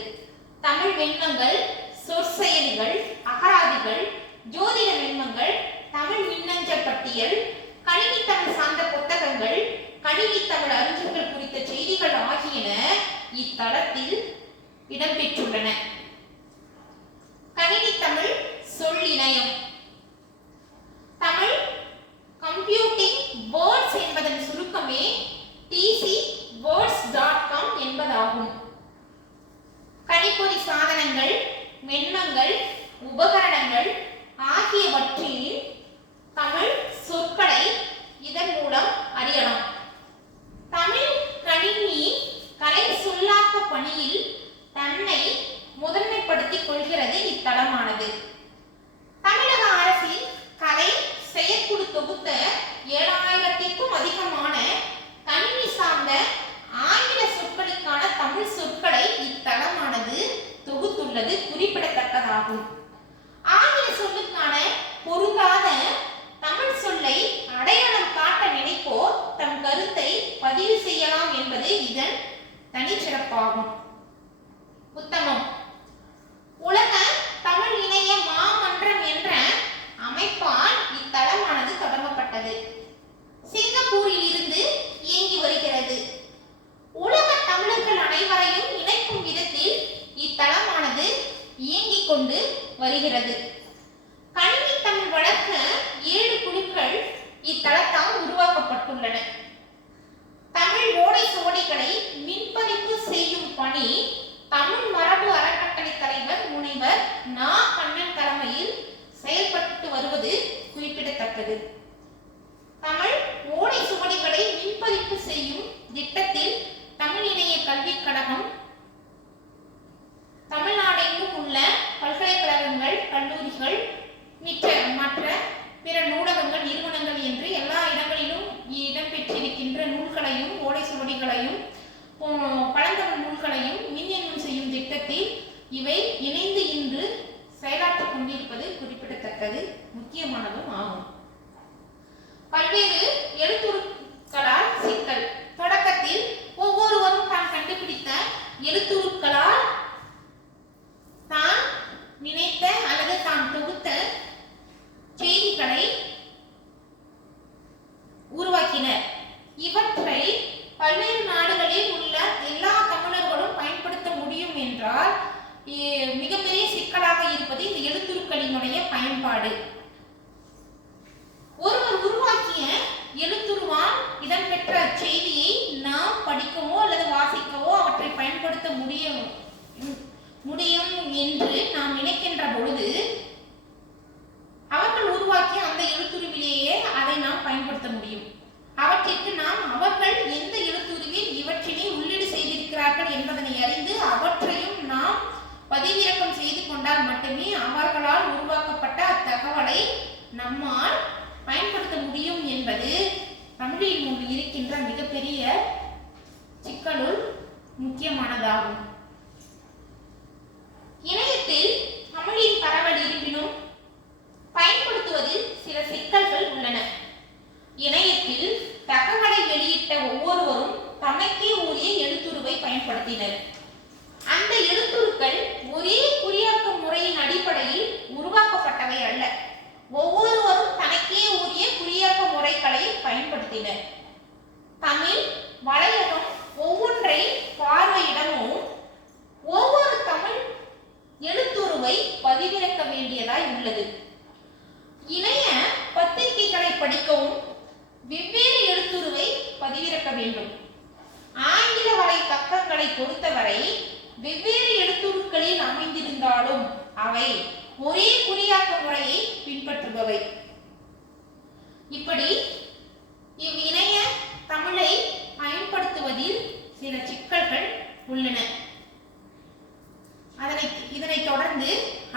தமிழ் மென்மங்கள், சொற்செயலிகள், அகராதிகள், ஜோதிட மென்மங்கள், தமிழ் மின்னஞ்சல் பட்டியல், கணினி தமிழ் சார்ந்த புத்தகங்கள், கணினி தமிழ் அறிஞர்கள் குறித்த செய்திகள் ஆகியன இத்தளத்தில் இடம்பெற்றுள்ளன. கணினி தமிழ் சொல் இணையம் தமிழ் கம்ப்யூட்டிங் வேர்ட்ஸ் என்பதன் சுருக்கமே tcwords.com என்பதாகும். கணிப்பொறி சாதனங்கள், மென்மங்கள், உபகரணங்கள் ஆகியவற்றில் தமிழ் சொற்களை இதன் மூலம் அறியலாம். தமிழ் கணினி கலை சொல்லாக்க பணியில் தன்னை முதன்மைப்படுத்திக் கொள்கிறது இத்தளமானது. தமிழக அரசின் கலை செயற்குழு தொகுத்த 7000க்கும் அதிகமான கணினி சார்ந்த ஆங்கில சொற்களுக்கான தமிழ் சொற்களை இத்தளமானது தொகுத்துள்ளது குறிப்பிடத்தக்கதாகும். ஆங்கில சொல்லுக்கான பொருந்தாத தமிழ் சொல்லை அடையாளம் காட்ட நினைப்போர் தம் கருத்தை பதிவு செய்யலாம் என்பது இதன் தனிச்சிறப்பாகும். உத்தமம் உலக தமிழ் இணைய மாமன்றம் என்ற அமைப்பால் இத்தளமானது தொடங்கப்பட்டது. சிங்கப்பூரில் இருந்து இயங்கி வருகிறது. உலக தமிழர்கள் அனைவரையும் இணைக்கும் விதத்தில் இத்தளமானது இயங்கிக் கொண்டு வருகிறது. கணினி தமிழ் வளர்க்க 7 குழுக்கள் இத்தளத்தால் உருவாக்கப்பட்டுள்ளன. தமிழ் ஓடை சுவடிகளை மின்பதிப்பு செய்யும் பணி தமிழ் மரபு அறக்கட்டளை தலைவர் முனைவர் நா. கண்ணன் தலைமையில் செயல்பட்டு வருவது குறிப்பிடத்தக்கது. குறிப்பிடத்தக்கது. தமிழ் ஓலை சுவடிகளை மின்பதிப்பு செய்யும் திட்டத்தில் தமிழ் இணைய கல்விக் கழகம் தமிழ்நாடெங்கும் உள்ள பல்கலைக்கழகங்கள், கல்லூரிகள், மற்ற பிற நூலகங்கள், நிறுவனங்கள் என்று எல்லா இடங்களிலும் இடம்பெற்றிருக்கின்ற நூல்களையும் ஓலை சுவடிகளையும் பழந்தமிழ் நூல்களையும் மின்னெண்ணும் செய்யும் திட்டத்தில் இவை இணைந்து இன்று செயலாற்றிக் கொண்டிருப்பது குறிப்பிடத்தக்கது, முக்கியமானதும் ஆகும். பல்வேறு எழுத்துருக்களால் சிக்கல். தொடக்கத்தில் ஒவ்வொருவரும் தான் கண்டுபிடித்த எழுத்துருக்களால் தான் நினைத்த அல்லது தான் தொகுத்த செய்திகளை உருவாக்கினர். இவற்றை பல்வேறு நாடுகளில் உள்ள எல்லா தமிழர்களும் பயன்படுத்த முடியும் என்றால் மிகப்பெரிய சிக்கலாக இருப்பது இந்த எழுத்துருக்களினுடைய பயன்பாடு. ஒருவர் உருவாக்கிய எழுத்துருவால் இடம்பெற்ற செய்தியை நாம் படிக்கவோ அல்லது வாசிக்கவோ அவற்றை பயன்படுத்த முடியும் என்று நாம் நினைக்கின்ற பொழுது அவர்கள் உருவாக்கிய அந்த எழுத்துருவிலேயே அதை நாம் பயன்படுத்த முடியும். அவற்றிற்கு நாம் அவர்கள் எந்த எழுத்துருவில் இவற்றினை உள்ளீடு செய்திருக்கிறார்கள் என்பதனை அறிந்து அவற்றையும் நாம் பதிவிறக்கம் செய்து கொண்டால் மட்டுமே அவர்களால் உருவாக்கப்பட்ட அத்தகவலை நம்மால் பயன்படுத்த முடியும் என்பது தமிழில் இருக்கின்ற மிகப்பெரிய சிக்கலுள் முக்கியமானதாகும். இணையத்தில் தமிழின் பரவல் இருப்பினும் பயன்படுத்துவதில் சில சிக்கல்கள் உள்ளன. இணையத்தில் தகவலை வெளியிட்ட ஒவ்வொருவரும் தமக்கே உரிய எழுத்துருவை பயன்படுத்தினர். அந்த எழுத்துருக்கள் ஒரே குறியாக்க முறையின் அடிப்படையில் உருவாக்கப்பட்டவை அல்ல. ஒவ்வொருவரும் தனக்கே உரிய குறியாக்க முறைகளை பயன்படுத்தினர். தமிழ் வலையகம் ஒவ்வொன்றை பார்வையிடமும் ஒவ்வொரு தமிழ் எழுத்துருவை பதிவிறக்க வேண்டியதாய் உள்ளது. இணைய பத்திரிகைகளை படிக்கவும் வெவ்வேறு எழுத்துருவை பதிவிறக்க வேண்டும். ஆங்கில வலை பக்கங்களை பொறுத்தவரை வெவ்வேறு எழுத்துருக்களில் அமைந்திருந்தாலும் அவை ஒரே குறியாக்க முறையை பின்பற்றுபவை. இப்படி இவ்விணைய தமிழை பயன்படுத்துவதில் சில சிக்கல்கள் உள்ளன. இதனைத் தொடர்ந்து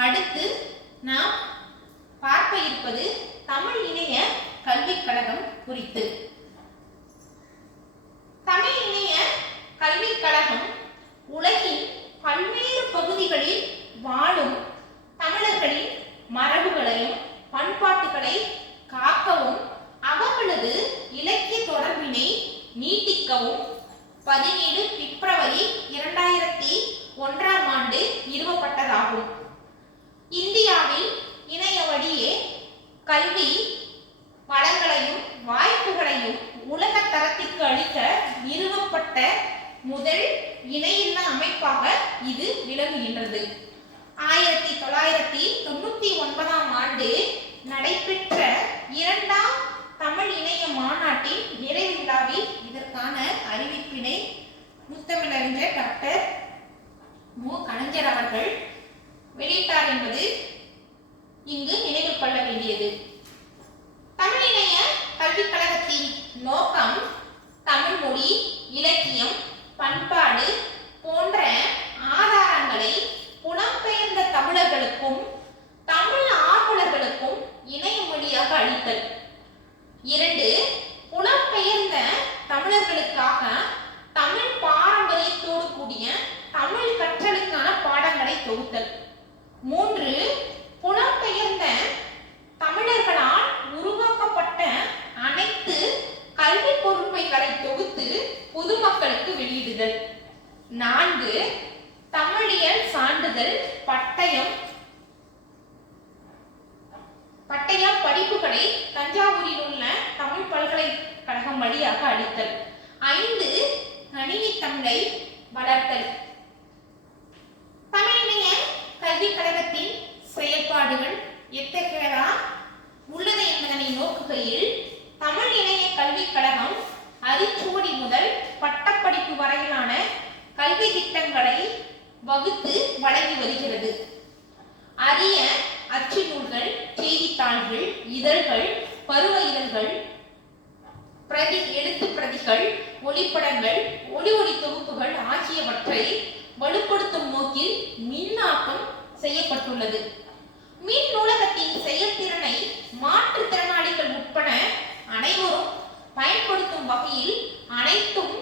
அடுத்து நாம் பார்க்க இருப்பது தமிழ் இணைய கல்விக் கழகம் குறித்து. தமிழ் இணைய கல்விக் கழகம் உலகின் பல்வேறு பகுதிகளில் வாழும் தமிழர்களின் மரபுகளையும் பண்பாட்டுகளை காக்கவும் அவர்களது இலக்கிய தொடர்பினை நீட்டிக்கவும் 17 பிப்ரவரி 2001 நிறுவப்பட்டதாகும். இந்தியாவில் இணைய வழியே கல்வி வளங்களையும் வாய்ப்புகளையும் உலக தரத்திற்கு அளிக்க நிறுவப்பட்ட முதல் இணையில்லா அமைப்பாக இது விளங்குகின்றது. 1999 நடைபெற்ற 2ஆம் தமிழ் இணைய மாநாட்டின் நிறைவு விழாவில் இதற்கான அறிவிப்பினை முத்தமிழறிஞர் டாக்டர் மு. கலைஞர் அவர்கள் வெளியிட்டார் என்பது இங்கு நினைவில் கொள்ள வேண்டியது. தமிழ் இணைய கல்விக் கழகத்தின் நோக்கம் தமிழ் மொழி, இலக்கியம், பண்பாடு போன்ற ஆதாரங்களை புலம்பெயர்ந்த தமிழர்களுக்கும் தமிழ் ஆர்வலர்களுக்கும் இணைய மொழியாக அளித்தல். 2 புலம்பெயர்ந்த தமிழர்களுக்காக தமிழ் பாரம்பரியத்தோடு கூடிய தமிழ் கற்றலுக்கான பாடங்களை தொகுத்தல். 3 புலம்பெயர்ந்த தமிழர்களால் உருவாக்கப்பட்ட அனைத்து கல்வி பொருட்களை தொகுத்து பொதுமக்களுக்கு வெளியிடுதல். 4 தமிழியல் சான்றிதழ் பட்டயம் படிப்புகளை தஞ்சாவூரில் உள்ள தமிழ் பல்கலைக்கழகம் வழியாக அளித்தல். 5 கணினி தமிழை வளர்த்தல். தமிழ் இணைய கல்விக் கழகத்தின் செயல்பாடுகள் எத்தகையதா உள்ளது என்பதனை நோக்குகையில் தமிழ் இணைய கல்விக் கழகம் அரிச்சுவடி முதல் பட்டப்படிப்பு வரையிலான கல்வி திட்டங்களை வகுத்து வழங்கி வருகிறது. அரிய அச்சு நூல்கள், செய்தித்தாள்கள், இதழ்கள், பருவ இதழ்கள், எழுத்து பிரதிகள், ஒளிப்படங்கள், ஒளி தொகுப்புகள் ஆகியவற்றை வலுப்படுத்தும் நோக்கில் மின்னாக்கம் செய்யப்பட்டுள்ளது. மின் நூலகத்தின் செயல்திறனை மாற்றுத்திறனாளிகள் உட்பட அனைவரும் பயன்படுத்தும் வகையில் அனைத்தும்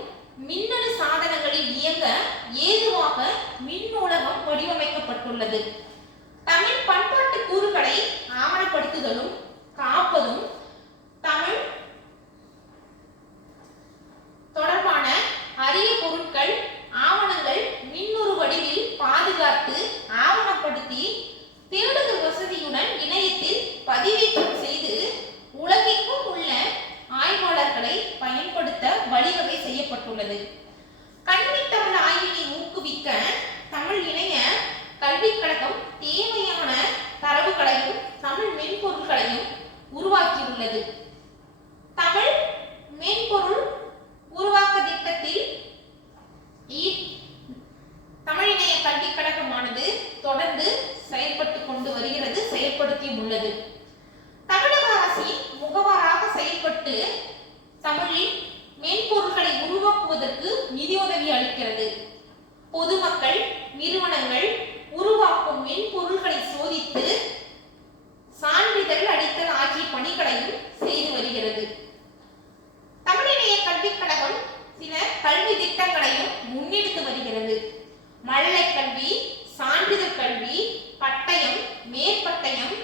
மின்னணு சாதனங்களில் இயங்க ஏதுவாக மின் நூலகம் வடிவமைக்கப்பட்டுள்ளது. தமிழ் பண்பாட்டு கூறுகளை ஆவணப்படுத்துதலும் காப்பதும் தமிழ் தொடர்பான அரிய பொருட்கள் ஆவணங்கள் மின்னுறு வடிவில் பாதுகாத்து ஆவணப்படுத்தி தேடுதல் வசதியுடன் இணையத்தில் பதிவேற்றம் செய்து உலகெங்கும் உள்ள ஆய்வாளர்களை பயன்படுத்த வழிவகை செய்யப்பட்டுள்ளது. கணினித்தமிழ் ஆய்வினை ஊக்குவிக்க தமிழ் இணைய கல்விக் கழகம் தேவையான தரவுகளையும் தமிழ் மென்பொருள்களையும் உருவாக்கியுள்ளது. தமிழ் மென்பொருள் உருவாக்க திட்டத்தில் தமிழ் இணைய கல்விக் கழகமானது தொடர்ந்து செயல்படுத்தி உள்ளது. தமிழக அரசின் முகவராக செயல்பட்டு தமிழில் மென்பொருட்களை உருவாக்குவதற்கு நிதியுதவி அளிக்கிறது. பொதுமக்கள், நிறுவனங்கள் உருவாக்கும் மென்பொருள்களை சோதித்து சான்றிதழ் அளித்தல் ஆகிய பணிகளையும் செய்து வருகிறது. தமிழ் இணைய கல்விக் கழகம் சில கல்வி திட்டங்களையும் முன்னெடுத்து வருகிறது. மழலை கல்வி, சான்றிதழ் கல்வி, பட்டயம், மேற்பட்டயம்,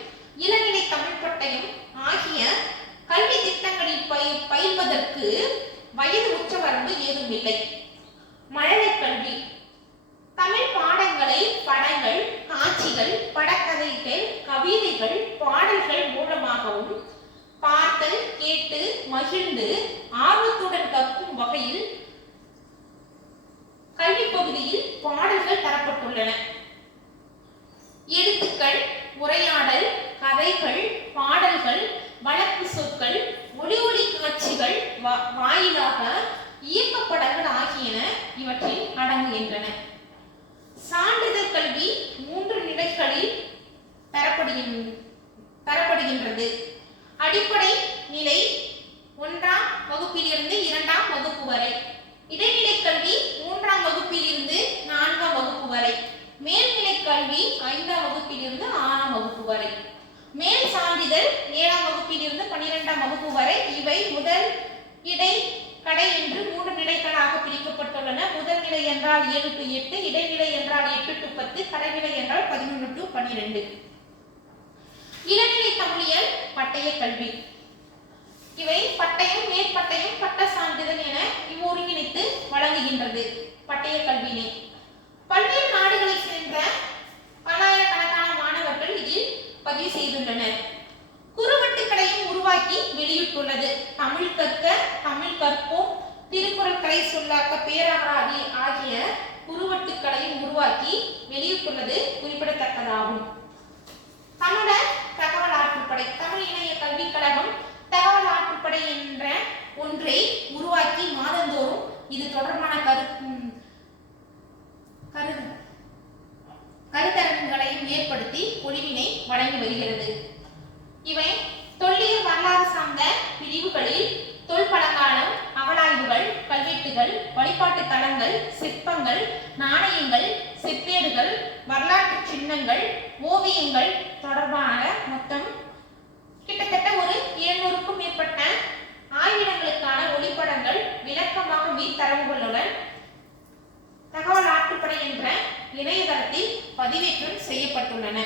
இளநிலை தமிழ் பட்டயம் ஆகிய கல்வி திட்டங்களில் பயில்வதற்கு வயது உச்சவரம்பு ஏதும் இல்லை. மழலை கல்வி தமிழ் பாடங்களை படங்கள், காட்சிகள், படக்கதைகள், கவிதைகள், பாடல்கள் மூலமாகவும் பார்த்தல், கேட்டு மகிழ்ந்து ஆர்வத்துடன் கற்கும் வகையில் கல்வி பகுதியில் பாடல்கள் தரப்பட்டுள்ளன. எழுத்துக்கள், உரையாடல், கதைகள், பாடல்கள், வழக்கு சொற்கள், ஒளி காட்சிகள் வாயிலாக இயக்கப்படங்கள் ஆகியன இவற்றில் அடங்குகின்றன. சான்றிதழ் கல்வி 3 நிலைகளில் தரப்படுகின்றது. அடிப்படை நிலை 1ஆம் வகுப்பிலிருந்து 2ஆம் வகுப்பு வரை, இடைநிலை கல்வி 3ஆம் வகுப்பிலிருந்து 4ஆம் வகுப்பு வரை, மேல்நிலை கல்வி 5ஆம் வகுப்பிலிருந்து 6ஆம் வகுப்பு வரை, மேல் சான்றிதழ் 7ஆம் வகுப்பிலிருந்து 12ஆம் வகுப்பு வரை. இவை முதல், இடை, கடை என்று 3 நிலைகளாக பிரிக்கப்பட்டுள்ளன. முதல் நிலை என்றால் 7 to 8, இடைநிலை என்றால் 8 to 10, கடைநிலை என்றால் 11 to 12. இளநிலை தமிழியல் பட்டய கல்வி. இவை பட்டயம், மேற்பட்டயம், பட்ட சான்றிதழ் என ஒருங்கிணைத்து வழங்குகின்றது பட்டய கல்வியினை. பல்வேறு நாடுகளை சேர்ந்த பல்லாயிரக்கணக்கான மாணவர்கள் இதில் பதிவு செய்துள்ளனர். குறுவட்டுக்களையும் உருவாக்கி வெளியிட்டுள்ளது. தமிழ் கற்க, தமிழ் கற்போம், திருக்குறள் கலை சொல்லாக்க, பேரகராதி ஆகிய குறுவட்டுக்களையும் உருவாக்கி வெளியிட்டுள்ளது குறிப்பிடத்தக்கதாகும். தமிழர் தகவல் ஆற்றுப்படை. தமிழ் இணைய கல்விக் கழகம் தகவல் ஆற்றுப்படை என்ற ஒன்றை உருவாக்கி மாதந்தோறும் இது தொடர்பான கருத்தரங்குகளையும் ஏற்படுத்தி ஒளிவினை வழங்கி வருகிறது. இவை தொல்லியல் வரலாறு சார்ந்த பிரிவுகளில் தொல்பழங்காலம், அகழாய்வுகள், கல்வெட்டுகள், வழிபாட்டு தலங்கள், சிற்பங்கள், நாணயங்கள், செப்பேடுகள், வரலாற்று சின்னங்கள், ஓவியங்கள் தொடர்பான மொத்தம் கிட்டத்தட்ட ஒரு 700க்கும் மேற்பட்ட ஆய்விடங்களுக்கான ஒளிப்படங்கள் விளக்கமாக மீத்தரவுகளுடன் தகவல் ஆற்றுப்படை என்ற இணையதளத்தில் பதிவேற்றம் செய்யப்பட்டுள்ளன.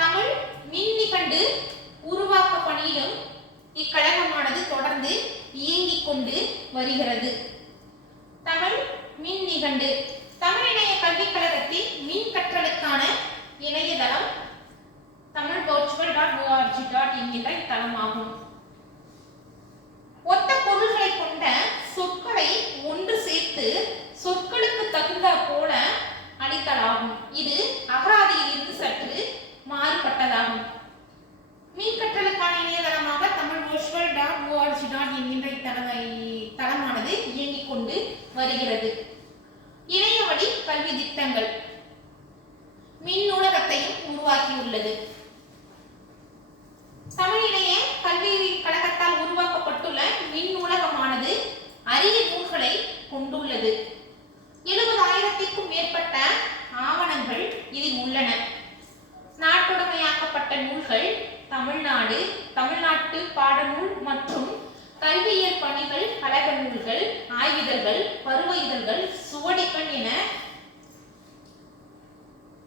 தமிழ் மின்னிகண்டு உருவாக்க பணியிலும் இக்கழகமானது தொடர்ந்து இயங்கிக் கொண்டு வருகிறது. தமிழ் மின் நிகண்டு தமிழ் இணைய கல்விக் கழகத்தின் மின் கற்றலுக்கான இணையதளம் tamilvirtual.org.in என்கின்ற தளமாகும். ஒத்த பொருள்களை கொண்ட சொற்களை ஒன்று சேர்த்து சொற்களுக்கு தகுந்த போல அளித்தலாகும். இது அகராதியில் இருந்து சற்று மாறுபட்டதாகும். மின் கற்றலுக்கான இணையதளமாக tamilvirtual.org.in என்கின்ற தளமானது இயங்கிக் கொண்டு வருகிறது. இணைய வழி கல்வி திட்டங்கள் மின் நூலகத்தையும் உருவாக்கியுள்ளது. தமிழ் இணைய தமிழ்நாடு, தமிழ்நாட்டு பாடநூல் மற்றும் கல்வியியல் பணிகள், கழக நூல்கள், ஆய்விதழ்கள், பருவ இதழ்கள், சுவடிகள் என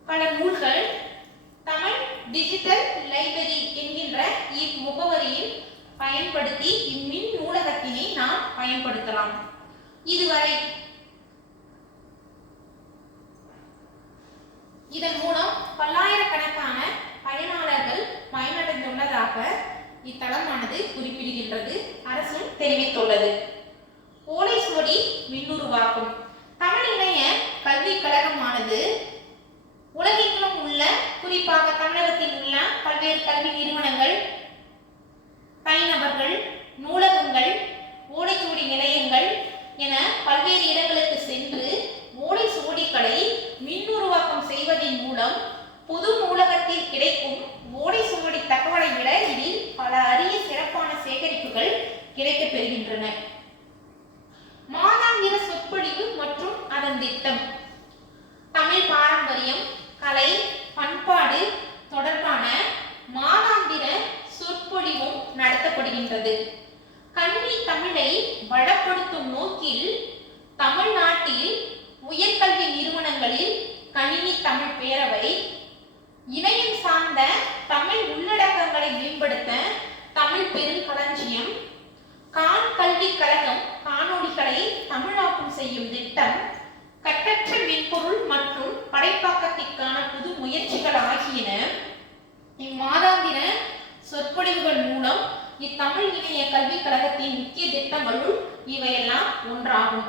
பல நூல்கள் தமிழ் டிஜிட்டல் லைப்ரரி என்கின்ற இம்முகவரியில் பயன்படுத்தி இம்மின் நூலகத்தினை நாம் பயன்படுத்தலாம். இதுவரை இதன் மூலம் பல்லாயிரக்கணக்கான பயனாளர்கள் பயனடைந்துள்ளதாக இத்தளமானது குறிப்பிடுகின்றது, அரசும் தெரிவித்துள்ளது. ஓலை சுவடி மின்னுருவாக்கம். தமிழ் இணைய கல்விக் கழகமானது உலகெங்கிலும் உள்ள, குறிப்பாக தமிழகத்தில் உள்ள பல்வேறு கல்வி நிறுவனங்கள், தனிநபர்கள், நூலகங்கள், ஓலைச்சுவடி நிலையங்கள் என பல்வேறு இடங்களுக்கு சென்று ஓலை சுவடிகளை மின்னுருவாக்கம் செய்வதன் மூலம் பொது நூலகத்தில் கிடைக்கும் ஓலை சுவடி தகவலை விட இதில் பல அரிய சிறப்பான சேகரிப்புகள் கிடைக்கப் பெறுகின்றன. மாதாந்திர சொற்பொழிவு மற்றும் அதன் திட்டம். தமிழ் பாரம்பரியம், கலை, பண்பாடு தொடர்பான மாதாந்திர சொற்பொழிவும் நடத்தப்படுகின்றது. கல்வி தமிழை வளப்படுத்தும் நோக்கில் தமிழ்நாட்டில் உயர்கல்வி நிறுவனங்களில் கணினி தமிழ் பேரவை, இணையம் சார்ந்த தமிழ் உள்ளடக்கங்களை மேம்படுத்த தமிழ் பெருங்களஞ்சியம், கான் கல்வி கழகம் காணொளிகளை தமிழாக்கம் செய்யும் திட்டம், கட்டற்ற மென்பொருள் மற்றும் படைப்பாக்கத்திற்கான புது முயற்சிகள் ஆகியன இம்மாதாந்திர சொற்பொழிவுகள் மூலம் இத்தமிழ் இணைய கல்விக் கழகத்தின் முக்கிய திட்டங்களுள் இவையெல்லாம் ஒன்றாகும்.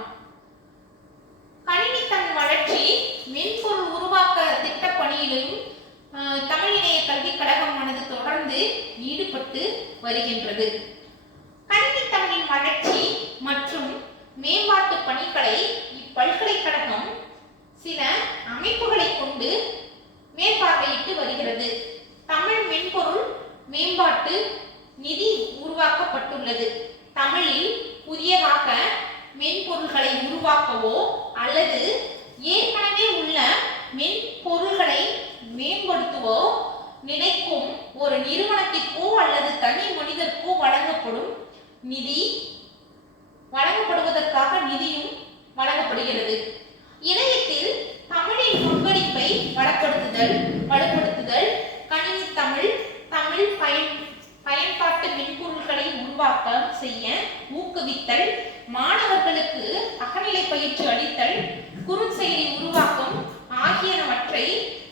கணினி தமிழ் வளர்ச்சி மென்பொருள் உருவாக்க திட்ட பணியிலும் தமிழ் இணைய கல்விக் கழகமானது தொடர்ந்து ஈடுபட்டு வருகின்றது. கணினி தமிழின் வளர்ச்சி மற்றும் மேம்பாட்டு பணிகளை இப்பல்கலைக்கழகம் சில அமைப்புகளை கொண்டு மேற்பார்வையிட்டு வருகிறது. தமிழ் மென்பொருள் மேம்பாட்டு நிதி உருவாக்கப்பட்டுள்ளது. தமிழில் புதியதாக மென்பொருள்களை உருவாக்கவோ அல்லது ஏற்கனவே உள்ள மென்பொருள்களை மேம்படுத்தவோ நினைக்கும் ஒரு நிறுவனத்திற்கோ அல்லது தனி மனிதர்க்கோ வழங்கப்படுவதற்காக நிதியும் வழங்கப்படுகிறது. இணையத்தில் தமிழின் பங்களிப்பை வலுப்படுத்துதல், கணினி தமிழ் பயன்பாட்டு மென்பொருள்களை உருவாக்க செய்ய ஊக்குவித்தல், மாணவர்களுக்கு அகநிலை பயிற்சி அளித்தல், குறுஞ்செயலி உருவாக்கம் ஆகியனவற்றை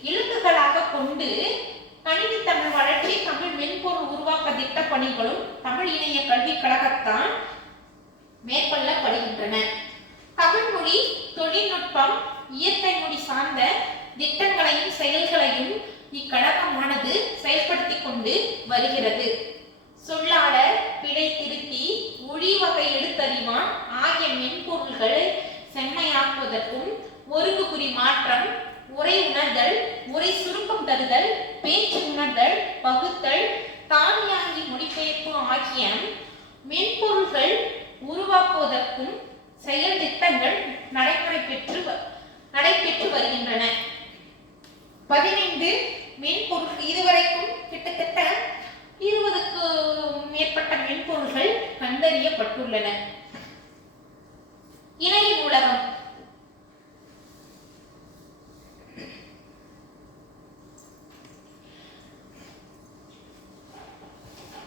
இலக்குகளாக கொண்டு கணினி தமிழ் வளர்ச்சி, தமிழ் மென்பொருள் உருவாக்க திட்ட பணிகளும் தமிழ் இணைய கல்விக் கழகத்தால் மேற்கொள்ளப்படுகின்றன. தமிழ் மொழி, தொழில்நுட்பம், இயற்கை மொழி சார்ந்த திட்டங்களையும் செயல்களையும் இக்கழகமானது செயல்படுத்தி கொண்டு வருகிறது. சொல்லாளர், பிழை திருத்தி, ஒளி வகை எழுத்தறிவான் ஆகிய மென்பொருள்களை செம்மையாக்குவதற்கும், ஒருங்குகுறி மாற்றம், உரை உணர்தல், உரை சுருக்கம் தருதல், பேச்சு உணர்தல், பகுத்தல், தானியாங்கி மொழிபெயர்ப்பு ஆகிய மென்பொருள்கள் உருவாக்குவதற்கும் செயல் திட்டங்கள் நடைபெற்று வருகின்றன. 15 மென்பொருள், இதுவரைக்கும் கிட்டத்தட்ட 20க்கும் மேற்பட்ட மென்பொருள்கள் கண்டறியப்பட்டுள்ளன. இணைய நூலகம்.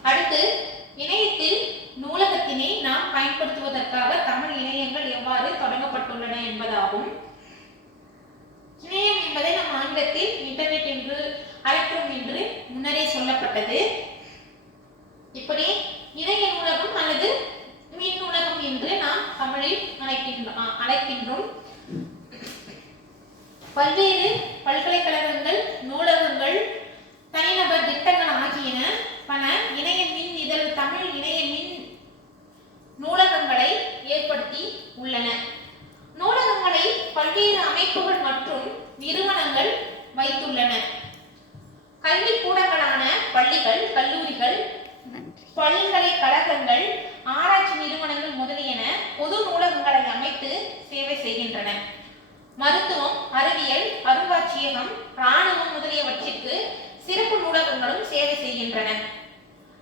அடுத்து இணையத்தில் நூலகத்தினை நாம் பயன்படுத்துவதற்காக தமிழ் இணையங்கள் எவ்வாறு தொடங்கப்பட்டுள்ளன என்பதாகும். இணையம் என்பதை நம் ஆங்கிலத்தில் இன்டர்நெட் என்று அழைக்கிறோம் என்று முன்னரே சொல்லப்பட்டது. இப்படி இணைய நூலகம் அல்லது மின் நூலகம் என்று நாம் தமிழில் அழைக்கின்றோம். பல்வேறு பல்கலைக்கழகங்கள், நூலகங்கள், தனிநபர் திட்டங்கள் ஆகியன பல இணைய மின் இதழ் தமிழ் இணைய மின் நூலகங்களை ஏற்படுத்தி உள்ளன. நூலகங்களை பல்வேறு அமைப்புகள் மற்றும் நிறுவனங்கள் வைத்துள்ளன. கல்விக்கூடங்களான பள்ளிகள், கல்லூரிகள், பல்கலைக்கழகங்கள், ஆராய்ச்சி நிறுவனங்கள் முதலியன பொது நூலகங்களை அமைத்து சேவை செய்கின்றன. மருத்துவம், அறிவியல், அருங்காட்சியகம், இராணுவம் முதலியவற்றிற்கு சிறப்பு நூலகங்களும் சேவை செய்கின்றன. வருகின்றன.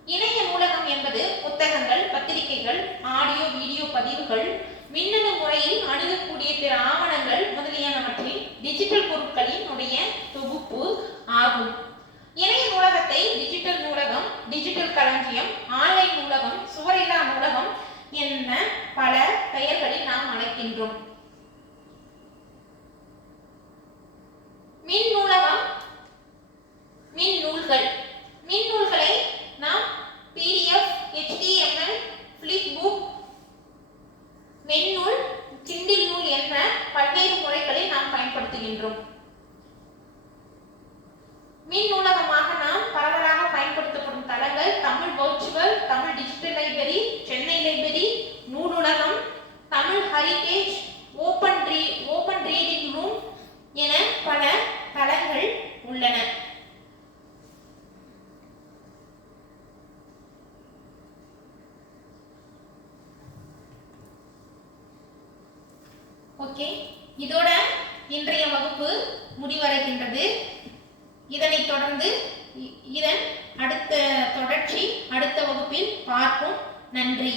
இணைய நூலகம் என்பது புத்தகங்கள், பத்திரிகைகள், ஆடியோ வீடியோ பதிவுகள், மின்னணு முறையில் அணுகக்கூடிய பிற ஆவணங்கள் முதலியனவற்றின் டிஜிட்டல் பொருட்களின் தொகுப்பு ஆகும். இணைய நூலகத்தை டிஜிட்டல் நூலகம், டிஜிட்டல் களஞ்சியம், ஆன்லைன் நூலகம், சுவரில்லா நூலகம் என பல பெயர்களில் நாம் அழைக்கின்றோம். மின் நூலகம், மின் நூல்கள். மின் நூல்களை நாம் PDF, HTML, ஃபிளிப்புக், மென்னூல், கிண்டில் நூல் என்ற பல்வேறு முறைகளை நாம் பயன்படுத்துகின்றோம். மின் நூலகமாக நாம் பரவலாக பயன்படுத்தப்படும் தளங்கள் Tamil virtual, Tamil digital library, Chennai library, Noolulagam, Tamil heritage, open reading room என பல தளங்கள் உள்ளன. ஓகே, இதோட இன்றைய வகுப்பு முடிவடைகின்றது. இதனைத் தொடர்ந்து இதன் அடுத்த தொடர்ச்சி அடுத்த வகுப்பில் பார்ப்போம். நன்றி.